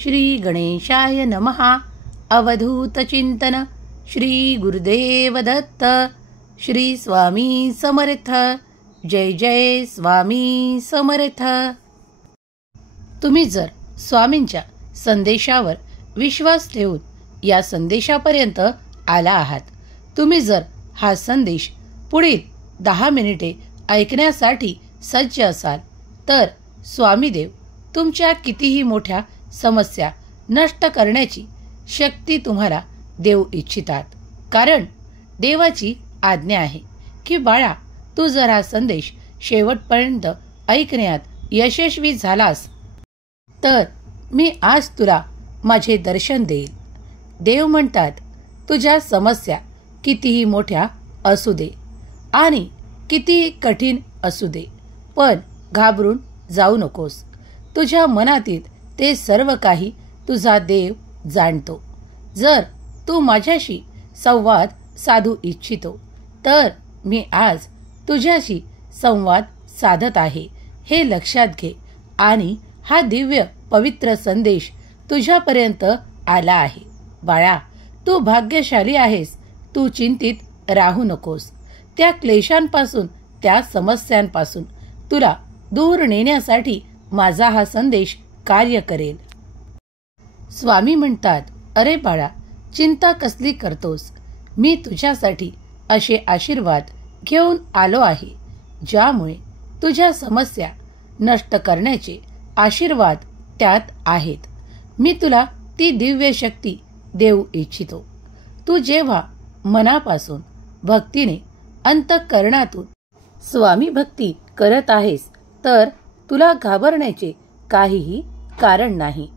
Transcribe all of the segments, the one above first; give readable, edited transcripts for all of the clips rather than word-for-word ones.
श्री गणेशाय नमः. अवधूत चिंतन. श्री गुरुदेव दत्त. श्री स्वामी समर्थ. जय जय स्वामी समर्थ. तुम्ही जर स्वामींच्या संदेशावर विश्वास ठेवून या संदेशापर्यंत आला आहात, तुम्ही जर हा संदेश पुढील 10 मिनिटे ऐकण्यासाठी सज्ज असाल, तर स्वामीदेव तुमच्या कितीही मोठ्या समस्या नष्ट करण्याची शक्ती तुम्हाला देऊ इच्छितात. कारण देवाची आज्ञा आहे की बाळा, तू जर हा संदेश शेवटपर्यंत ऐकण्यात यशस्वी झालास तर मी आज तुला माझे दर्शन देईल. देव म्हणतात, तुझ्या समस्या कितीही मोठ्या असू दे आणि कितीही कठीण असू दे, पण घाबरून जाऊ नकोस. तुझ्या मनातील ते सर्व काही तुझा देव जाणतो. जर तू माझ्याशी संवाद साधू इच्छितो, तर मी आज तुझ्याशी संवाद साधत आहे हे लक्षात घे. आणि हा दिव्य पवित्र संदेश तुझ्यापर्यंत आला आहे. बाळा, तू भाग्यशाली आहेस. तू चिंतित राहू नकोस. त्या क्लेशांपासून, त्या समस्यांपासून तुला दूर नेण्यासाठी माझा हा संदेश कार्य करेल. स्वामी म्हणतात, अरे बाळा, चिंता कसली करतोस? मी तुझ्यासाठी असे आशीर्वाद घेऊन आलो आहे ज्यामुळे तुझ्या समस्या नष्ट करण्याचे आशीर्वाद त्यात आहेत. मी तुला ती दिव्य शक्ती देऊ इच्छितो. तू जेव्हा मनापासून भक्तीने अंतःकरणातून स्वामी भक्ती करत आहेस, तर तुला घाबरण्याचे काहीही कारण नाही.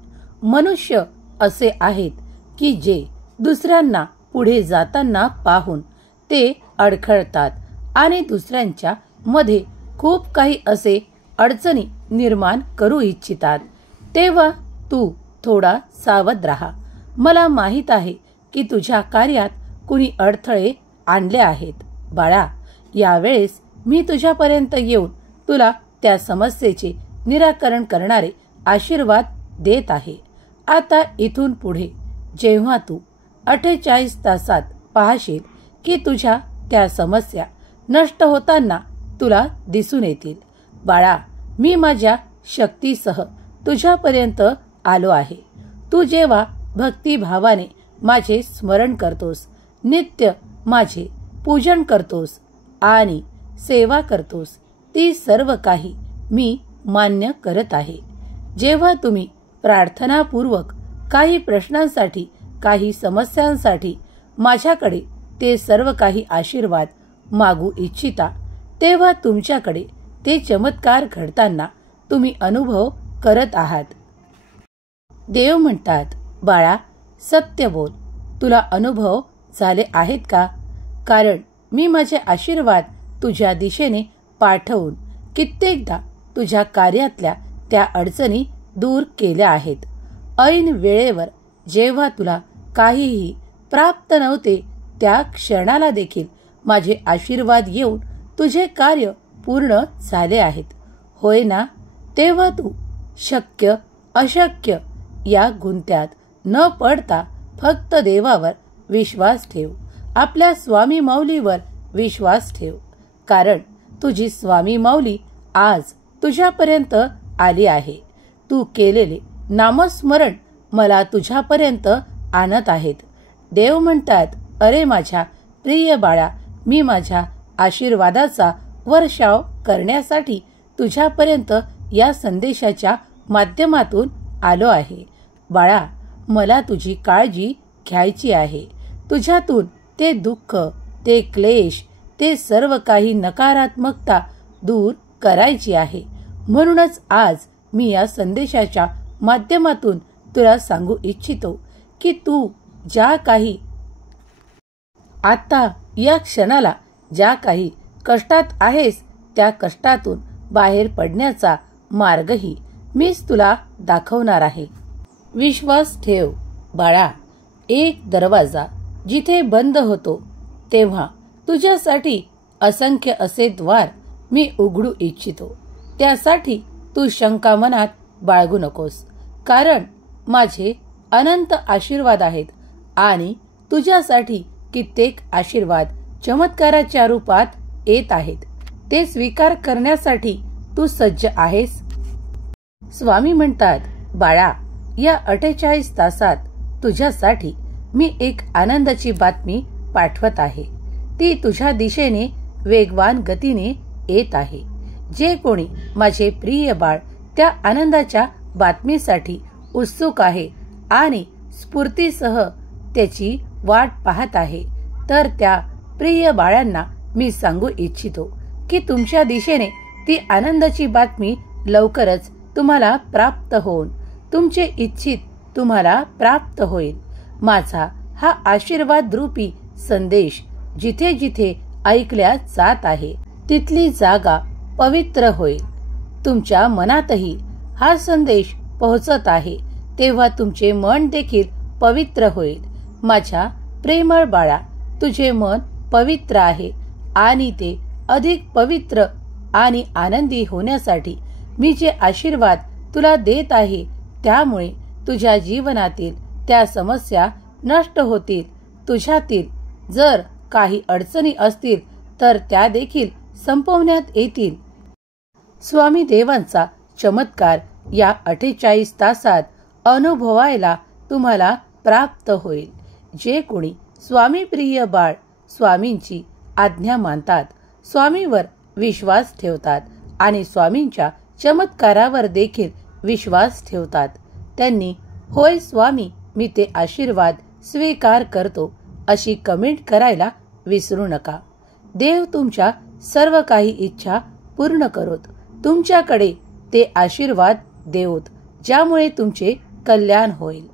मनुष्य असे आहेत की जे दुसऱ्यांना पुढे जाताना पाहून ते अडखळतात आणि दुसऱ्यांच्या मध्ये खूप काही असे अडचणी निर्माण करू इच्छितात. तेव्हा तू थोडा सावध राहा. मला माहित आहे की तुझ्या कार्यात कुणी अडथळे आणले आहेत. बाळा, यावेळेस मी तुझ्यापर्यंत येऊन तुला त्या समस्येचे निराकरण करणारे आशीर्वाद देत आहे. आता इथून पुढे जेव्हा तू 48 तासात पाहशील की तुझ्या त्या समस्या नष्ट होताना तुला दिसून येतील. बाळा, मी माझ्या शक्तीसह तुझ्यापर्यंत आलो आहे. तू जेव्हा भक्तिभावाने माझे स्मरण करतोस, नित्य माझे पूजन करतोस आणि सेवा करतोस, ती सर्व काही मी मान्य करत आहे. जेव्हा तुम्ही प्रार्थनापूर्वक काही प्रश्नांसाठी, काही समस्यांसाठी माझ्याकडे ते सर्व काही आशीर्वाद मागू इच्छिता, तेव्हा तुमच्याकडे ते चमत्कार घडताना तुम्ही अनुभव करत आहात. देव म्हणतात, बाळा, सत्य बोल. तुला अनुभव झाले आहेत का? कारण मी माझे आशीर्वाद तुझ्या दिशेने पाठवून कित्येकदा तुझ्या कार्यातल्या त्या अडचणी दूर केल्या आहेत. ऐन वेळेवर जेव्हा तुला काहीही प्राप्त नव्हते, त्या क्षणाला देखील माझे आशीर्वाद येऊन तुझे कार्य पूर्ण झाले आहेत. होय ना? तेव्हा तू शक्य अशक्य या गुंत्यात न पडता फक्त देवावर विश्वास ठेव. आपल्या स्वामी माऊलीवर विश्वास ठेव. कारण तुझी स्वामी माऊली आज तुझ्यापर्यंत आली आहे. तू केलेले नामस्मरण मला तुझ्यापर्यंत आणत आहेत. देव म्हणतात, अरे माझ्या प्रिय बाळा, मी माझ्या आशीर्वादाचा वर्षाव करण्यासाठी तुझ्यापर्यंत या संदेशाच्या माध्यमातून आलो आहे. बाळा, मला तुझी काळजी घ्यायची आहे. तुझ्यातून ते दुःख, ते क्लेश, ते सर्व काही नकारात्मकता दूर करायची आहे. म्हणूनच आज मी या संदेशाच्या माध्यमातून तुला सांगू इच्छितो की तू ज्या काही आता या क्षणाला ज्या काही कष्टात आहेस, त्या कष्टातून बाहेर पडण्याचा मार्गही मीच तुला दाखवणार आहे. विश्वास ठेव बाळा. एक दरवाजा जिथे बंद होतो, तेव्हा तुझ्यासाठी असंख्य असे द्वार मी उघडू इच्छितो. त्यासाठी तू शंका मनात बाळगू नकोस. कारण माझे अनंत आशीर्वाद आहेत आणि तुझ्यासाठी कित्येक आशीर्वाद चमत्काराच्या रूपात येत आहेत. ते स्वीकार करण्यासाठी तू सज्ज आहेस? स्वामी म्हणतात, बाळा, या 48 तासात तुझ्यासाठी मी एक आनंदाची बातमी पाठवत आहे. ती तुझ्या दिशेने वेगवान गतीने येत आहे. जे कोणी माझे प्रिय बाळ त्या आनंदाच्या बातमीसाठी उत्सुक आहे आणि स्फूर्तीसह त्याची वाट पाहत आहे, तर त्या प्रिय बाळांना मी सांगू इच्छितो की तुमच्या दिशेने ती आनंदाची बातमी लवकरच तुम्हाला प्राप्त होऊन तुमचे इच्छित तुम्हाला प्राप्त होईल. माझा हा आशीर्वाद रूपी संदेश जिथे जिथे ऐकल्या जात आहे तिथली जागा पवित्र होईल. तुमच्या मनातही हा संदेश पोहोचत आहे तेव्हा तुमचे मन देखील पवित्र होईल. माझ्या प्रेमळ बाळा, तुझे मन पवित्र आहे आणि ते अधिक पवित्र आणि आनंदी होण्यासाठी मी जे आशीर्वाद तुला देत आहे त्यामुळे तुझ्या जीवनातील त्या समस्या नष्ट होतील. तुझ्यातील जर काही अडचणी असतील तर त्या देखील संपवण्यात येतील. स्वामी देवांचा चमत्कार या 48 तासात अनुभवायला तुम्हाला प्राप्त होईल. जे कोणी स्वामी प्रिय बाळ स्वामींची आज्ञा मानतात, स्वामीवर विश्वास ठेवतात आणि स्वामींच्या चमत्कारावर देखील विश्वास ठेवतात, त्यांनी होय स्वामी, मी ते आशीर्वाद स्वीकार करतो अशी कमेंट करायला विसरू नका. देव तुमच्या सर्व काही इच्छा पूर्ण करोत. तुमच्याकडे ते आशीर्वाद देवोत ज्यामुळे तुमचे कल्याण होईल.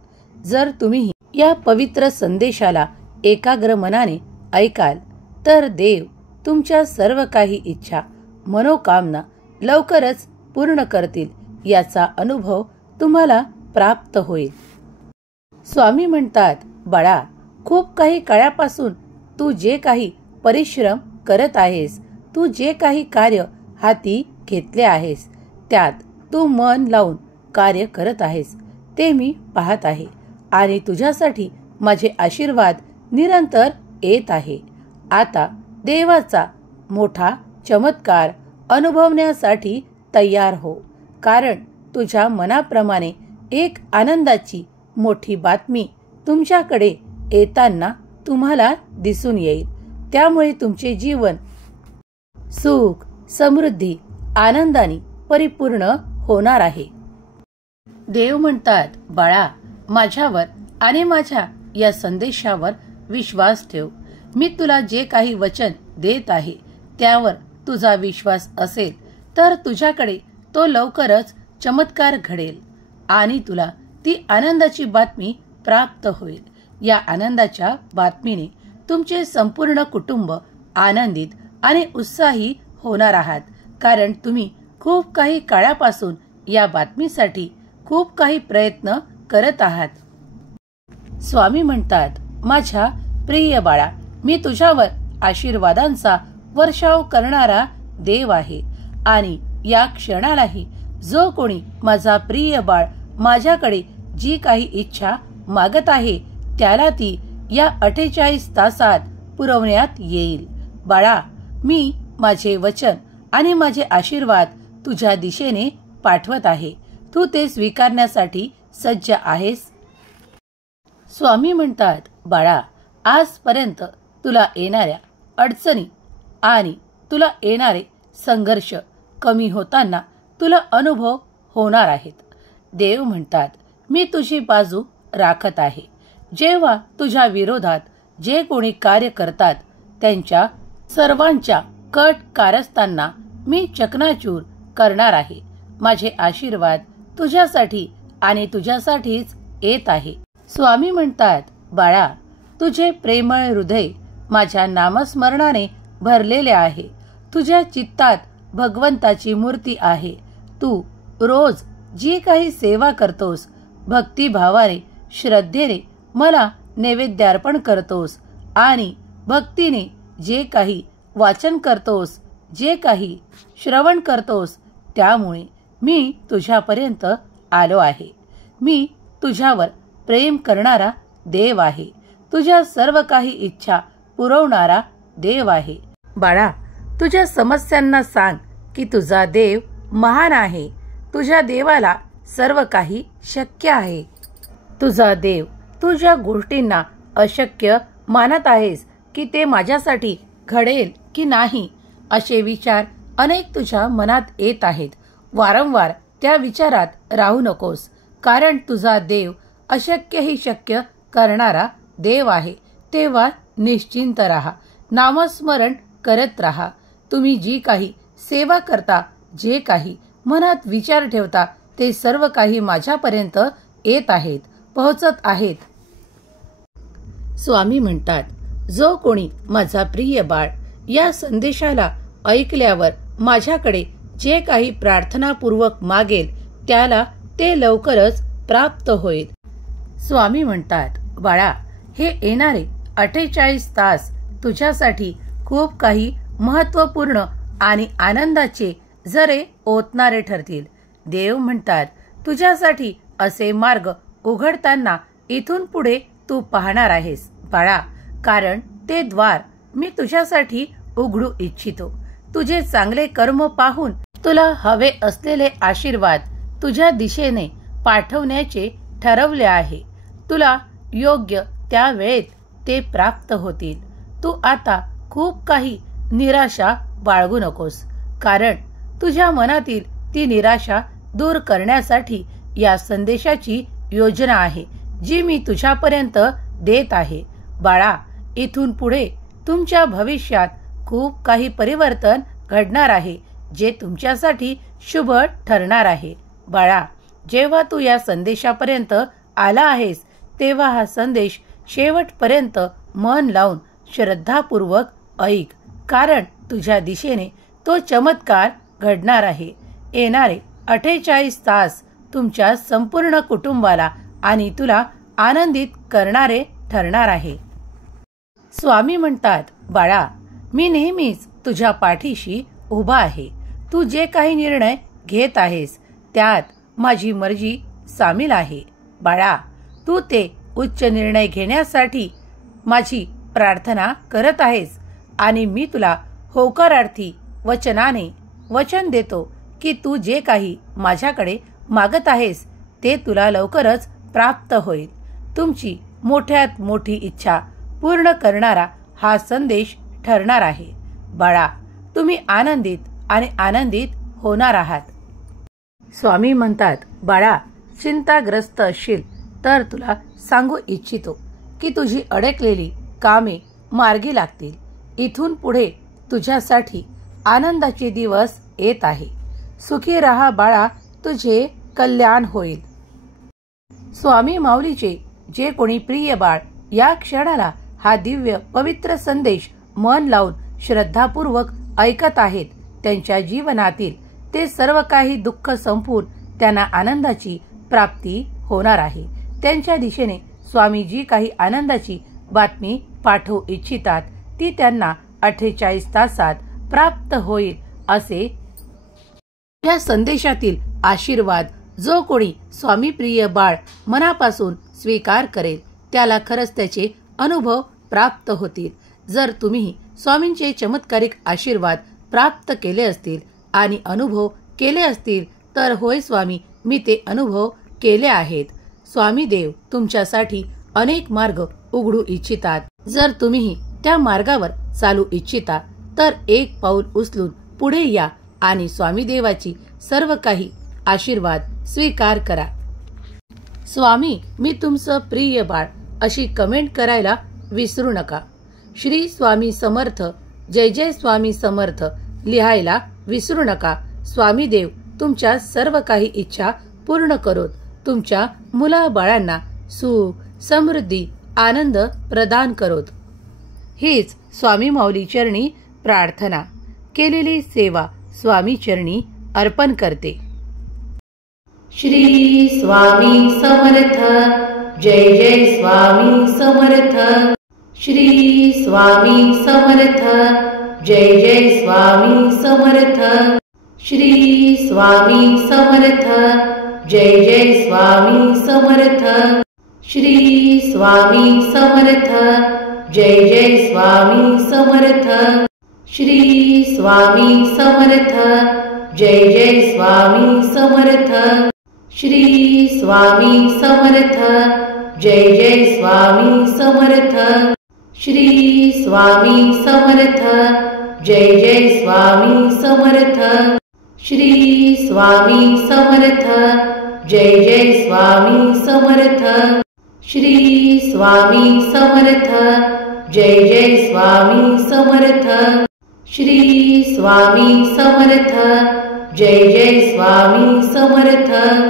जर तुम्ही या पवित्र संदेशाला एकाग्र मनाने ऐकाल तर देव तुमच्या सर्व काही इच्छा मनोकामना लवकरच पूर्ण करतील याचा अनुभव तुम्हाला प्राप्त होईल. स्वामी म्हणतात, बाळा, खूप काही काळापासून तू जे काही परिश्रम करत आहेस, तू जे काही कार्य हाती घेतले आहेस त्यात तू मन लावून कार्य करत आहेस ते मी पाहत आहे आणि तुझ्यासाठी माझे आशीर्वाद निरंतर येत आहे. आता देवाचा मोठा चमत्कार अनुभवण्यासाठी तयार हो, कारण तुझ्या मनाप्रमाणे एक आनंदाची मोठी बातमी तुमच्याकडे येताना तुम्हाला दिसून येईल. त्यामुळे तुमचे जीवन सुख, समृद्धी, आनंदाने परिपूर्ण होणार आहे. देव म्हणतात, बाळा, माझ्यावर आणि माझ्या या संदेशावर विश्वास ठेव. मी तुला जे काही वचन देत आहे त्यावर तुझा विश्वास असेल तर तुझ्याकडे तो लवकरच चमत्कार घडेल आणि तुला ती आनंदाची बातमी प्राप्त होईल. या आनंदाच्या बातमीने तुमचे संपूर्ण कुटुंब आनंदित आणि उत्साही होणार आहात, कारण तुम्ही खूप काही काळापासून या बातमीसाठी खूप काही प्रयत्न करत आहात. स्वामी म्हणतात, माझ्या प्रिय बाळा, मी तुझ्यावर आशीर्वादांचा वर्षाव करणारा देव आहे आणि या क्षणालाही जो कोणी माझा प्रिय बाळ माझ्याकडे जी काही इच्छा मागत आहे त्याला ती या 48 तासात पुरवण्यात येईल. बाळा, मी माझे वचन आणि माझे आशीर्वाद तुझ्या दिशेने पाठवत आहे. तू ते स्वीकारण्यासाठी सज्ज आहेस? स्वामी म्हणतात, बाळा, आजपर्यंत तुला येणाऱ्या अडचणी आणि तुला येणारे संघर्ष कमी होताना तुला अनुभव होणार आहेत. देव म्हणतात, मी तुझी बाजू राखत आहे. जेव्हा तुझ्या विरोधात जे कोणी कार्य करतात त्यांच्या सर्वांच्या कट कारस्थांना मी चकनाचूर करणार आहे. माझे आशीर्वाद तुझ्यासाठी आणि तुझ्यासाठीच येत आहे. स्वामी म्हणतात, बाळा, तुझे प्रेमळ हृदय माझ्या नामस्मरणाने भरलेले आहे. तुझ्या चित्तात भगवंताची मूर्ती आहे. तू रोज जी काही सेवा करतोस, भक्तिभावाने श्रद्धेने मला नैवेद्यार्पण करतोस आणि भक्तीने जे काही वाचन करतोस, जे काही श्रवण करतोस, त्यामुळे मी तुझ्यापर्यंत आलो आहे. मी तुझ्यावर प्रेम करणारा देव आहे. तुझ्या सर्व काही इच्छा पुरवणारा देव आहे. बाळा, तुझ्या समस्यांना सांग की तुझा देव महान आहे. तुझ्या देवाला सर्व काही शक्य आहे. तुझा देव तुझ्या गोष्टींना अशक्य मानत आहेस की ते माझ्यासाठी घडेल की नाही असे विचार अनेक तुझ्या मनात येत आहेत. वारंवार त्या विचारात राहू नकोस, कारण तुझा देव अशक्यही शक्य करणारा देव आहे. तेव्हा निश्चिंत राहा, नामस्मरण करत राहा. तुम्ही जी काही सेवा करता, जे काही मनात विचार ठेवता, ते सर्व काही माझ्यापर्यंत येत आहेत, पोहोचत आहेत. स्वामी म्हणतात, जो कोणी माझा प्रिय बाळ या संदेशाला ऐकल्यावर माझ्याकडे जे काही प्रार्थनापूर्वक मागेल त्याला ते लवकरच प्राप्त होईल. स्वामी म्हणतात, बाळा, हे येणारे 48 तास तुझ्यासाठी खूप काही महत्त्वपूर्ण आणि आनंदाचे झरे ओतणारे ठरतील. देव म्हणतात, तुझ्यासाठी असे मार्ग उघडताना इथून पुढे तू पाहणार आहेस बाळा, कारण ते द्वार मी तुझ्यासाठी उघडू इच्छितो. तुझे चांगले कर्म पाहून तुला हवे असलेले आशीर्वाद तुझ्या दिशेने पाठवण्याचे ठरवले आहे. तुला योग्य त्या वेळेत ते प्राप्त होतील. तू आता खूप काही निराशा बाळगू नकोस, कारण तुझ्या मनातील ती निराशा दूर करण्यासाठी या संदेशाची योजना आहे, जी मी तुझ्यापर्यंत देत आहे. बाळा, इथून पुढे तुमच्या भविष्यात खूप काही परिवर्तन घडणार आहे, जे तुमच्यासाठी शुभ ठरणार आहे. बाळा, जेव्हा तू या संदेशापर्यंत आला आहेस, तेव्हा हा संदेश शेवटपर्यंत मन लावून श्रद्धापूर्वक ऐक, कारण तुझ्या दिशेने तो चमत्कार घडणार आहे. येणारे 48 तास तुमच्या संपूर्ण कुटुंबाला आणि तुला आनंदित करणारे ठरणार आहे. स्वामी म्हणतात, बाळा, मी नेहमीच तुझ्या पाठीशी उभा आहे. तू जे काही निर्णय घेत आहेस त्यात माझी मर्जी सामील आहे. बाळा, तू ते उच्च निर्णय घेण्यासाठी माझी प्रार्थना करत आहेस आणि मी तुला होकारार्थी वचनाने वचन देतो की तू जे काही माझ्याकडे मागत आहेस ते तुला लवकरच प्राप्त होईल. तुमची मोठ्यात मोठी इच्छा पूर्ण करणारा हा संदेश ठरणार आहे. बाळा, तुम्ही आनंदित आणि आनंदित होणार आहात. स्वामी म्हणतात, बाळा, चिंताग्रस्त असशील तर तुला सांगू इच्छितो की तुझी अडकलेली कामे मार्गी लागतील. इथून पुढे तुझ्यासाठी आनंदाचे दिवस येत आहे. सुखी राहा बाळा, तुझे कल्याण होईल. स्वामी माऊलीचे जे कोणी प्रिय बाळ या क्षणाला हा दिव्य पवित्र संदेश मन लावून श्रद्धापूर्वक ऐकत आहेत, त्यांच्या जीवनातील ते सर्व काही दुःख संपून त्यांना आनंदाची प्राप्ती होणार आहे. त्यांच्या दिशेने स्वामी जी काही आनंदाची बातमी पाठवू इच्छितात ती त्यांना 48 तासात प्राप्त होईल. असे या संदेशातील आशीर्वाद जो कोणी स्वामी प्रिय बाळ मनापासून स्वीकार करेल त्याला खरंच त्याचे अनुभव प्राप्त होतील. जर तुम्ही स्वामींचे चमत्कारिक आशीर्वाद प्राप्त केले असतील आणि अनुभव केले असतील तर होय स्वामी, मी ते अनुभव केले आहेत. स्वामी देव तुमच्यासाठी अनेक मार्ग उघडू इच्छितात. जर तुम्ही त्या मार्गावर चालू इच्छिता तर एक पाऊल उचलून पुढे या आणि स्वामी देवाची सर्व काही आशीर्वाद स्वीकार करा. स्वामी, मी तुमचं प्रिय बाळ अशी कमेंट करायला विसरू नका. श्री स्वामी समर्थ, जय जय स्वामी समर्थ लिहायला विसरू नका. स्वामी देव तुमच्या सर्व काही इच्छा पूर्ण करोत. तुमच्या मुलाबाळांना सुख, समृद्धी, आनंद प्रदान करोत. हीच स्वामी माऊली चरणी प्रार्थना. केलेली सेवा स्वामी चरणी अर्पण करते. श्री स्वामी समर्थ, जय जय स्वामी समर्थ. श्री स्वामी समर्थ, जय जय स्वामी समर्थ. श्री स्वामी समर्थ, जय जय स्वामी समर्थ। श्री स्वामी समर्थ। जय जय स्वामी समर्थ। श्री स्वामी समर्थ। जय जय स्वामी समर्थ। श्री स्वामी समर्थ। जय जय स्वामी समर्थ। श्री स्वामी समर्थ। जय जय स्वामी समर्थ। श्री स्वामी समर्थ। जय जय स्वामी समर्थ। श्री स्वामी समर्थ। जय जय स्वामी समर्थ। श्री स्वामी समर्थ। जय जय स्वामी समर्थ।